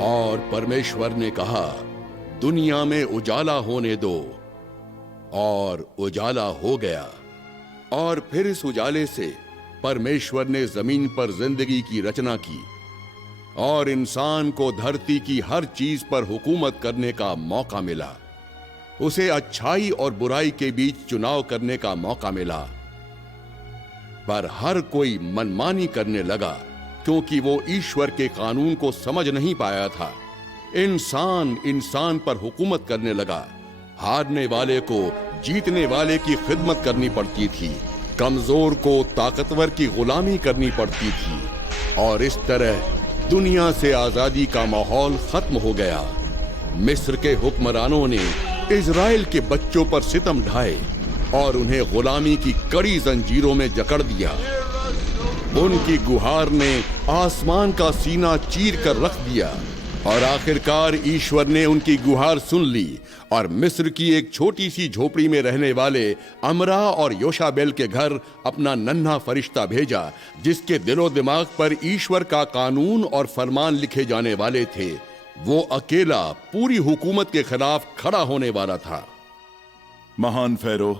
और परमेश्वर ने कहा, दुनिया में उजाला होने दो, और उजाला हो गया। और फिर इस उजाले से परमेश्वर ने जमीन पर जिंदगी की रचना की और इंसान को धरती की हर चीज पर हुकूमत करने का मौका मिला। उसे अच्छाई और बुराई के बीच चुनाव करने का मौका मिला, पर हर कोई मनमानी करने लगा क्योंकि वो ईश्वर के कानून को समझ नहीं पाया था। इंसान पर हुकूमत करने लगा। हारने वाले को जीतने वाले की खिदमत करनी पड़ती थी, कमजोर को ताकतवर की गुलामी करनी पड़ती थी, और इस तरह दुनिया से आजादी का माहौल खत्म हो गया। मिस्र के हुक्मरानों ने इजराइल के बच्चों पर सितम ढाए और उन्हें गुलामी की कड़ी जंजीरों में जकड़ दिया। उनकी गुहार ने आसमान का सीना चीर कर रख दिया, और आखिरकार ईश्वर ने उनकी गुहार सुन ली और मिस्र की एक छोटी सी झोपड़ी में रहने वाले अमरा और योशाबेल के घर अपना नन्हा फरिश्ता भेजा, जिसके दिलो दिमाग पर ईश्वर का कानून और फरमान लिखे जाने वाले थे। वो अकेला पूरी हुकूमत के खिलाफ खड़ा होने वाला था। महान फैरो,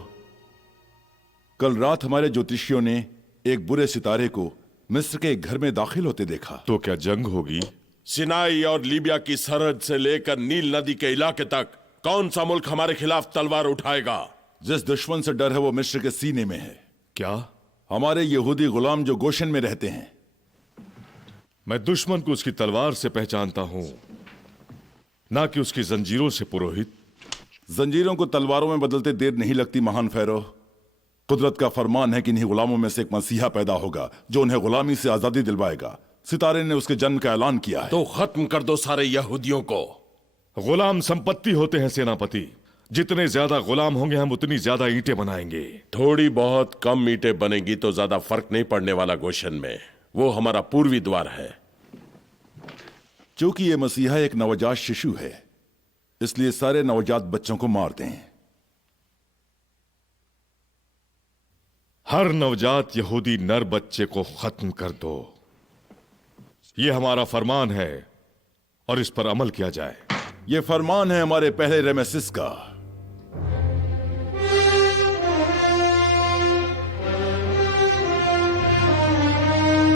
कल रात हमारे ज्योतिषियों ने एक बुरे सितारे को मिस्र के एक घर में दाखिल होते देखा। तो क्या जंग होगी? सिनाई और लीबिया की सरहद से लेकर नील नदी के इलाके तक कौन सा मुल्क हमारे खिलाफ तलवार उठाएगा? जिस दुश्मन से डर है वो मिस्र के सीने में है। क्या? हमारे यहूदी गुलाम जो गोशन में रहते हैं। मैं दुश्मन को उसकी तलवार से पहचानता हूं, ना कि उसकी जंजीरों से। पुरोहित, जंजीरों को तलवारों में बदलते देर नहीं लगती महान फैरो। कुदरत का फरमान है कि इन्हीं गुलामों में से एक मसीहा पैदा होगा जो उन्हें गुलामी से आजादी दिलवाएगा। सितारे ने उसके जन्म का ऐलान किया है। तो खत्म कर दो सारे यहूदियों को। गुलाम संपत्ति होते हैं सेनापति। जितने ज्यादा गुलाम होंगे हम उतनी ज्यादा ईंटें बनाएंगे। थोड़ी बहुत कम ईंटें बनेगी तो ज्यादा फर्क नहीं पड़ने वाला गोशन में। वो हमारा पूर्वी द्वार है। क्योंकि ये मसीहा एक नवजात शिशु है, इसलिए सारे नवजात बच्चों को मार दें। हर नवजात यहूदी नर बच्चे को खत्म कर दो। यह हमारा फरमान है और इस पर अमल किया जाए। यह फरमान है हमारे पहले रेमेसिस का।